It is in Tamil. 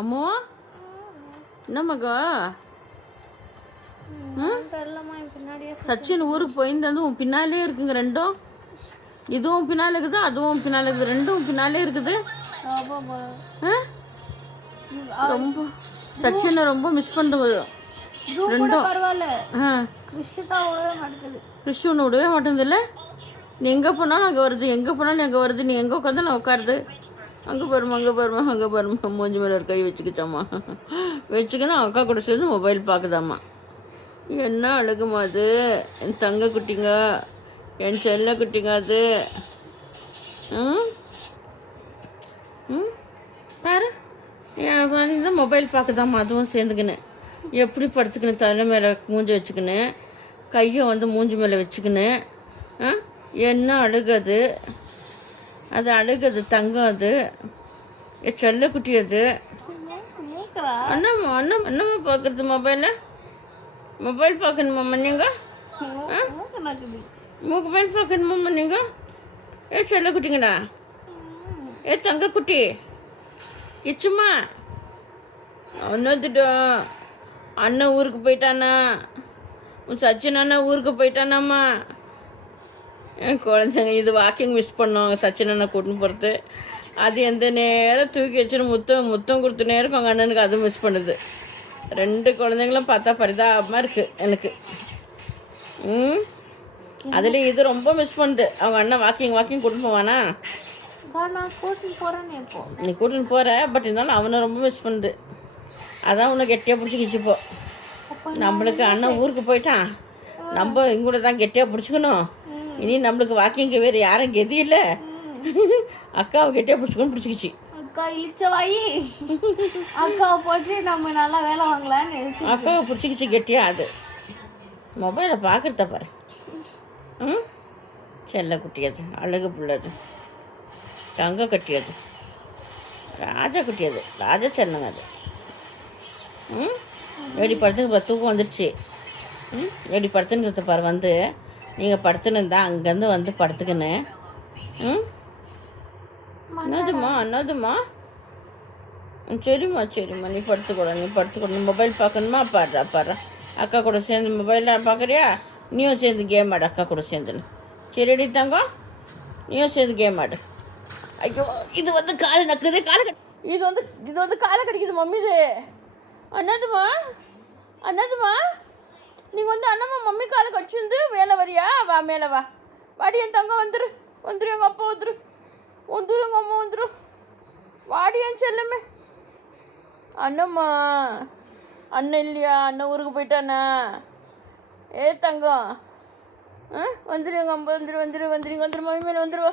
அம்மோ என்னம்மாக்கா சச்சின் ஊருக்கு போயிருந்தது உன் பின்னாலே இருக்குங்க ரெண்டும். இதுவும் பின்னால இருக்குது, அதுவும் பின்னால இருக்குது, ரெண்டும் பின்னாலே இருக்குது. ரொம்ப சச்சினை ரொம்ப மிஸ் பண்ணுது ரெண்டும். கிறிஷ் ஒன்று விடவே மாட்டேங்குதுல்ல. நீ எங்கே போனாலும் அங்கே வருது, எங்கே போனாலும் அங்கே வருது. நீ எங்கே உட்காந்து நான் உட்காருது. அங்கே பாருமா, அங்கே பாருமா, அங்கே பாருமா. மூஞ்சி மேலே ஒரு கை வச்சுக்கிச்சாம்மா. வச்சுக்கணும் அக்கா கூட சேர்ந்து மொபைல் பார்க்குதாம்மா. என்ன அழகுமா அது, என் தங்க குட்டிங்க, என் செல்ல குட்டிங்க அது. பாரு தான் மொபைல் பார்க்குதாம்மா. அதுவும் சேர்ந்துக்கின்னு எப்படி படுத்துக்கின்னு தலை மேலே மூஞ்சி வச்சுக்கின்னு கையை வந்து மூஞ்சி மேலே வச்சுக்கின்னு என்ன அழுகுது அது, அழுகுது தங்கம் அது, என் செல்ல குட்டி அது. அண்ணம்மா அண்ணம் என்னம்மா பார்க்குறது மொபைலில்? மொபைல் பார்க்கணுமாம்மா நீங்கள்? மொபைல் பார்க்கணுமாம்மா நீங்கள்? ஏ செல்ல குட்டிங்கடா, ஏ தங்க குட்டி கிச்சுமா. அண்ணாத்துட்டா அண்ணன் ஊருக்கு போயிட்டானா, உன் சச்சின் அண்ணன் ஊருக்கு போயிட்டானாம்மா. என் குழந்தைங்க இது வாக்கிங் மிஸ் பண்ணோம். சச்சின் அண்ணன் கூட்டின்னு போகிறது அது எந்த நேரம் தூக்கி வச்சுன்னு முத்தம் கொடுத்த நேரம் அவங்க அண்ணனுக்கு அதுவும் மிஸ் பண்ணுது. ரெண்டு குழந்தைங்களும் பார்த்தா பரிதாபமாக இருக்குது எனக்கு. அதுலேயும் இது ரொம்ப மிஸ் பண்ணுது. அவங்க அண்ணன் வாக்கிங் கூட்டின்னு போவானா? நீ கூட்டின்னு போகிற, பட் இருந்தாலும் அவனை ரொம்ப மிஸ் பண்ணுது. அதான் உன்னை கெட்டியாக பிடிச்சிக்கிச்சுப்போ. நம்மளுக்கு அண்ணன் ஊருக்கு போயிட்டான், நம்ம இங்கூட தான் கெட்டியாக பிடிச்சிக்கணும். இனி நம்மளுக்கு வாக்கிங்கு வேறு யாரும் கெதி இல்லை. அக்காவை கெட்டியாக பிடிச்சிக்கணும் பிடிச்சிக்கிச்சு. அக்கா இழிச்சவாயி அக்காவை போட்டு நம்ம நல்லா வேலை வாங்கலான்னு அக்காவை பிடிச்சிக்கிச்சு கெட்டியாக. அது மொபைலை பார்க்குறத பாரு. செல்ல குட்டியது, அழகு பிள்ளது, தங்க கட்டியது, ராஜா குட்டியது, ராஜா செல்லங்க அது. எப்படி படுத்துக்கு தூக்கம் வந்துடுச்சு. எப்படி படுத்துன்னு பாரு. வந்து நீங்கள் படுத்துன்னு இருந்தால் அங்கேருந்து வந்து படுத்துக்கின்னு. என்னதுமா சரிம்மா நீ படுத்துக்கூட நீ மொபைல் பார்க்கணுமா? பாடுறா அக்கா கூட சேர்ந்து மொபைலில் பார்க்குறியா? நீயும் சேர்ந்து கேம் ஆடு அக்கா கூட சேர்ந்துன்னு. சரிடி தங்கம், நீயும் சேர்ந்து கேம் ஆடு. ஐயோ இது வந்து காலை நக்குது, இது வந்து காலை கடிக்குது மம்மி. இது அண்ணாதுமா நீங்கள் வந்து அண்ணம்மா மம்மி காலை கடிச்சிருந்து மேலே வரியா? வா மேலே வா. வாடி என் தங்கம், வந்துரு எங்கள் அப்பா வந்துரு எங்கள் அம்மா வந்துரு. வாடி என் செல்லமே. அண்ணம்மா அண்ணன் இல்லையா? அண்ணன் ஊருக்கு போயிட்டானா? ஏ தங்கம் வந்துரு எங்கள் அம்மா வந்துரு மம்மி மேலே வந்துருவா.